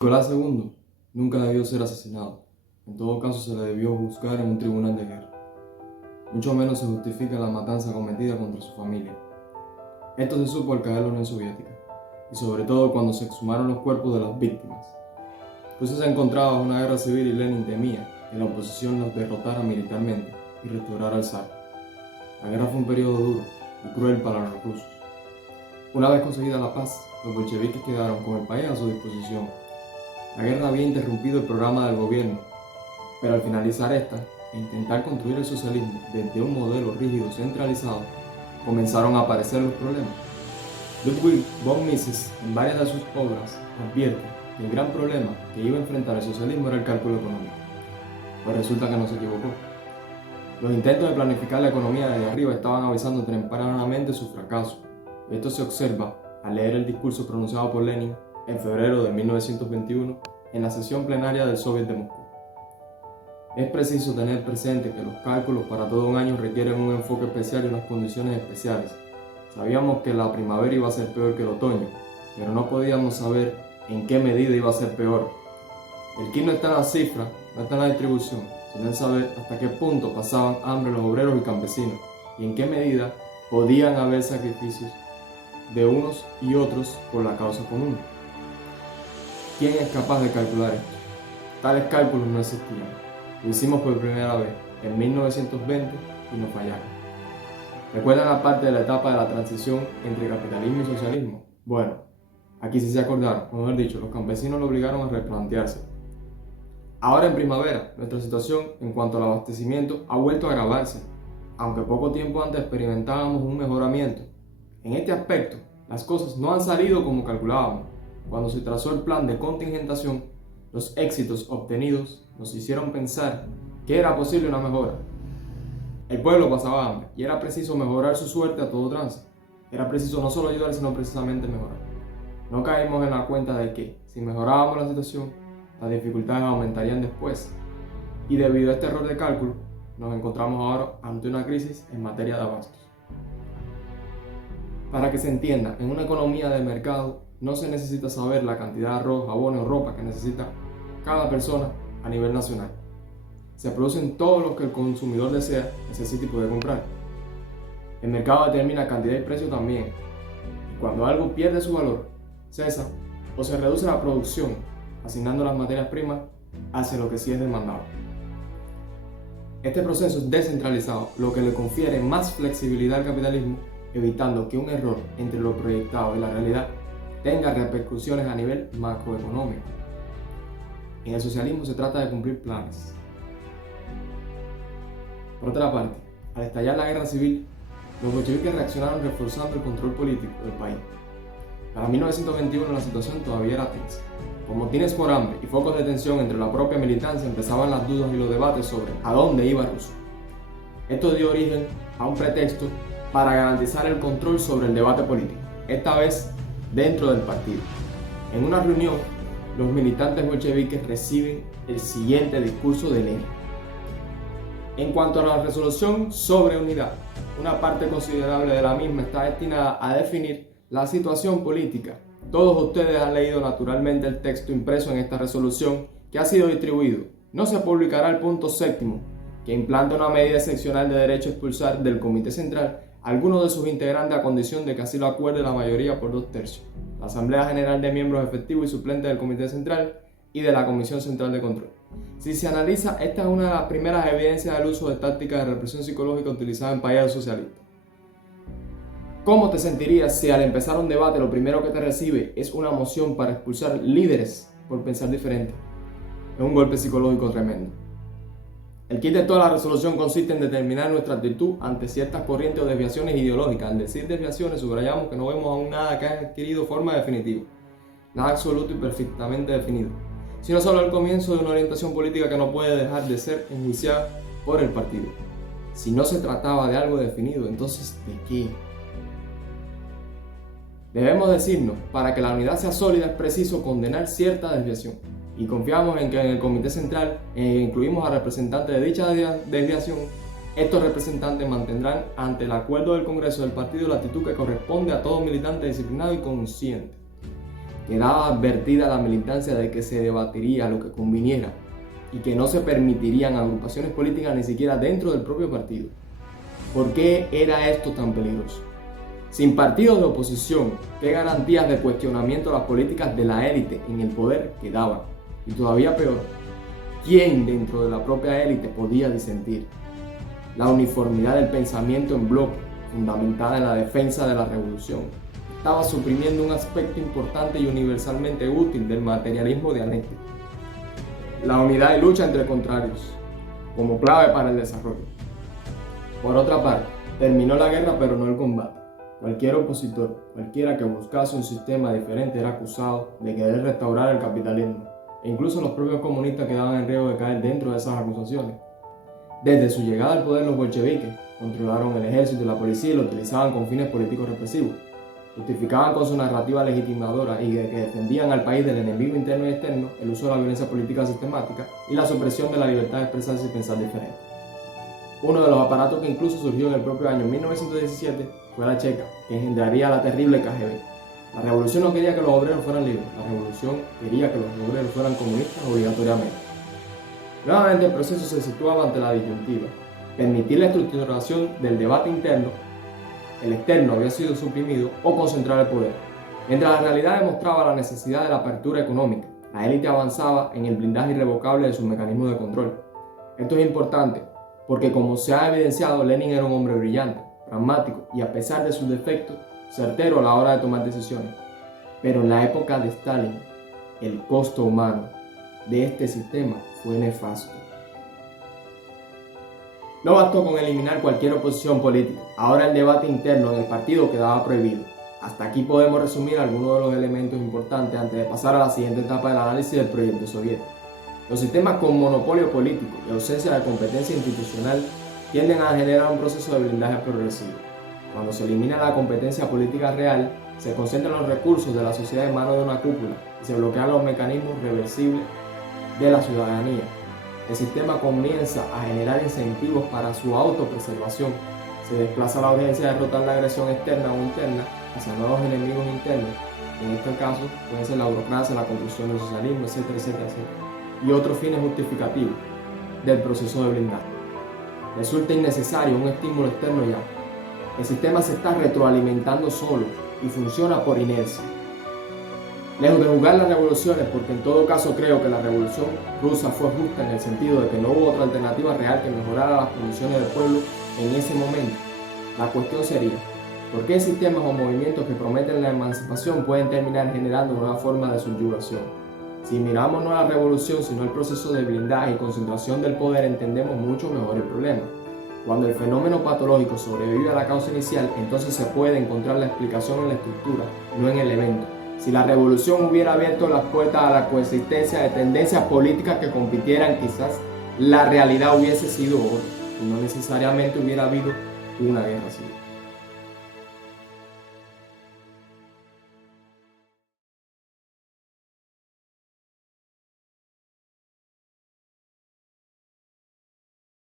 Nicolás II nunca debió ser asesinado. En todo caso, se le debió juzgar en un tribunal de guerra. Mucho menos se justifica la matanza cometida contra su familia. Esto se supo al caer la Unión Soviética, y sobre todo cuando se exhumaron los cuerpos de las víctimas. Rusia se encontraba bajo una guerra civil y Lenin temía que la oposición los derrotara militarmente y restaurara al zar. La guerra fue un periodo duro y cruel para los rusos. Una vez conseguida la paz, los bolcheviques quedaron con el país a su disposición. La guerra había interrumpido el programa del gobierno, pero al finalizar esta e intentar construir el socialismo desde un modelo rígido centralizado, comenzaron a aparecer los problemas. Ludwig von Mises, en varias de sus obras, advierte que el gran problema que iba a enfrentar el socialismo era el cálculo económico. Pues resulta que no se equivocó. Los intentos de planificar la economía desde arriba estaban avisando tempranamente su fracaso. Esto se observa al leer el discurso pronunciado por Lenin en febrero de 1921 en la sesión plenaria del Soviet de Moscú. Es preciso tener presente que los cálculos para todo un año requieren un enfoque especial y unas condiciones especiales. Sabíamos que la primavera iba a ser peor que el otoño, pero no podíamos saber en qué medida iba a ser peor. El quid no está en la cifra, no está en la distribución, sino en saber hasta qué punto pasaban hambre los obreros y campesinos, y en qué medida podían haber sacrificios de unos y otros por la causa común. ¿Quién es capaz de calcular esto? Tales cálculos no existían. Lo hicimos por primera vez en 1920 y nos fallaron. ¿Recuerdan la parte de la etapa de la transición entre capitalismo y socialismo? Bueno, aquí sí se acordaron, o mejor dicho, los campesinos lo obligaron a replantearse. Ahora en primavera, nuestra situación en cuanto al abastecimiento ha vuelto a agravarse, aunque poco tiempo antes experimentábamos un mejoramiento. En este aspecto, las cosas no han salido como calculábamos. Cuando se trazó el plan de contingentación, los éxitos obtenidos nos hicieron pensar que era posible una mejora. El pueblo pasaba hambre y era preciso mejorar su suerte a todo trance. Era preciso no solo ayudar, sino precisamente mejorar. No caímos en la cuenta de que, si mejorábamos la situación, las dificultades aumentarían después. Y debido a este error de cálculo, nos encontramos ahora ante una crisis en materia de abastos. Para que se entienda, en una economía de mercado no se necesita saber la cantidad de arroz, jabón o ropa que necesita cada persona a nivel nacional. Se producen todo lo que el consumidor desea, necesita y puede comprar. El mercado determina cantidad y precio también. Y cuando algo pierde su valor, cesa o se reduce la producción, asignando las materias primas hacia lo que sí es demandado. Este proceso es descentralizado, lo que le confiere más flexibilidad al capitalismo, evitando que un error entre lo proyectado y la realidad tenga repercusiones a nivel macroeconómico. En el socialismo se trata de cumplir planes. Por otra parte, al estallar la guerra civil, los bolcheviques reaccionaron reforzando el control político del país. Para 1921 la situación todavía era tensa. Con motines por hambre y focos de tensión entre la propia militancia, empezaban las dudas y los debates sobre a dónde iba Rusia. Esto dio origen a un pretexto para garantizar el control sobre el debate político, esta vez dentro del partido. En una reunión, los militantes bolcheviques reciben el siguiente discurso de Lenin. En cuanto a la resolución sobre unidad, una parte considerable de la misma está destinada a definir la situación política. Todos ustedes han leído naturalmente el texto impreso en esta resolución que ha sido distribuido. No se publicará el punto séptimo, que implanta una medida excepcional de derecho a expulsar del Comité Central a algunos de sus integrantes a condición de que así lo acuerde la mayoría por 2/3. La Asamblea General de Miembros Efectivos y Suplentes del Comité Central y de la Comisión Central de Control. Si se analiza, esta es una de las primeras evidencias del uso de tácticas de represión psicológica utilizadas en países socialistas. ¿Cómo te sentirías si al empezar un debate lo primero que te recibe es una moción para expulsar líderes por pensar diferente? Es un golpe psicológico tremendo. El kit de toda la resolución consiste en determinar nuestra actitud ante ciertas corrientes o desviaciones ideológicas. Al decir desviaciones, subrayamos que no vemos aún nada que haya adquirido forma definitiva, nada absoluto y perfectamente definido, sino solo el comienzo de una orientación política que no puede dejar de ser enjuiciada por el partido. Si no se trataba de algo definido, entonces ¿de qué? Debemos decirnos, para que la unidad sea sólida es preciso condenar cierta desviación. Y confiamos en que en el Comité Central incluimos a representantes de dicha desviación. Estos representantes mantendrán ante el acuerdo del Congreso del partido la actitud que corresponde a todo militante disciplinado y consciente. quedaba advertida la militancia de que se debatiría lo que conviniera y que no se permitirían agrupaciones políticas ni siquiera dentro del propio partido. ¿Por qué era esto tan peligroso? Sin partidos de oposición, ¿qué garantías de cuestionamiento a las políticas de la élite en el poder quedaban? Y todavía peor, ¿quién dentro de la propia élite podía disentir? La uniformidad del pensamiento en bloque, fundamentada en la defensa de la revolución, estaba suprimiendo un aspecto importante y universalmente útil del materialismo dialéctico: la unidad y lucha entre contrarios, como clave para el desarrollo. Por otra parte, terminó la guerra pero no el combate. Cualquier opositor, cualquiera que buscase un sistema diferente, era acusado de querer restaurar el capitalismo, e incluso los propios comunistas quedaban en riesgo de caer dentro de esas acusaciones. Desde su llegada al poder, los bolcheviques controlaron el ejército y la policía y lo utilizaban con fines políticos represivos. Justificaban con su narrativa legitimadora y de que defendían al país del enemigo interno y externo el uso de la violencia política sistemática y la supresión de la libertad de expresarse y pensar diferente. Uno de los aparatos que incluso surgió en el propio año 1917 fue la Checa, que engendraría la terrible KGB. La revolución no quería que los obreros fueran libres, la revolución quería que los obreros fueran comunistas obligatoriamente. Nuevamente el proceso se situaba ante la disyuntiva: permitir la estructuración del debate interno, el externo había sido suprimido, o concentrar el poder. Mientras la realidad demostraba la necesidad de la apertura económica, la élite avanzaba en el blindaje irrevocable de sus mecanismos de control. Esto es importante porque, como se ha evidenciado, Lenin era un hombre brillante, pragmático y, a pesar de sus defectos, certero a la hora de tomar decisiones. Pero en la época de Stalin, el costo humano de este sistema fue nefasto. No bastó con eliminar cualquier oposición política, ahora el debate interno en el partido quedaba prohibido. Hasta aquí podemos resumir algunos de los elementos importantes antes de pasar a la siguiente etapa del análisis del proyecto soviético. Los sistemas con monopolio político y ausencia de competencia institucional tienden a generar un proceso de blindaje progresivo. Cuando se elimina la competencia política real, se concentran los recursos de la sociedad en manos de una cúpula y se bloquean los mecanismos reversibles de la ciudadanía. El sistema comienza a generar incentivos para su autopreservación. Se desplaza la urgencia de derrotar la agresión externa o interna hacia nuevos enemigos internos. En este caso puede ser la burocracia, la construcción del socialismo, etcétera, etcétera, etcétera, y otros fines justificativos del proceso de blindaje. Resulta innecesario un estímulo externo ya. El sistema se está retroalimentando solo y funciona por inercia. Lejos de juzgar las revoluciones, porque en todo caso creo que la revolución rusa fue justa en el sentido de que no hubo otra alternativa real que mejorara las condiciones del pueblo en ese momento, la cuestión sería: ¿por qué sistemas o movimientos que prometen la emancipación pueden terminar generando nuevas formas de subyugación? Si miramos no a la revolución, sino el proceso de blindaje y concentración del poder, entendemos mucho mejor el problema. Cuando el fenómeno patológico sobrevive a la causa inicial, entonces se puede encontrar la explicación en la estructura, no en el evento. Si la revolución hubiera abierto las puertas a la coexistencia de tendencias políticas que compitieran, quizás la realidad hubiese sido otra y no necesariamente hubiera habido una guerra civil.